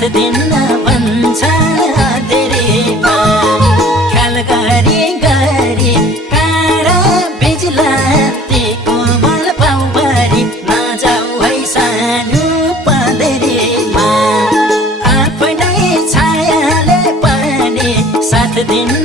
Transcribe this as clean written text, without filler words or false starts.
साथ दिन भन्छ धेरैमा ख्याल गरी गरी काँडा बिजुलाती कोमल पाउभरि नजाऊ है सानो पँधेरीमा आफ्नै छायाले पनि साथ दिन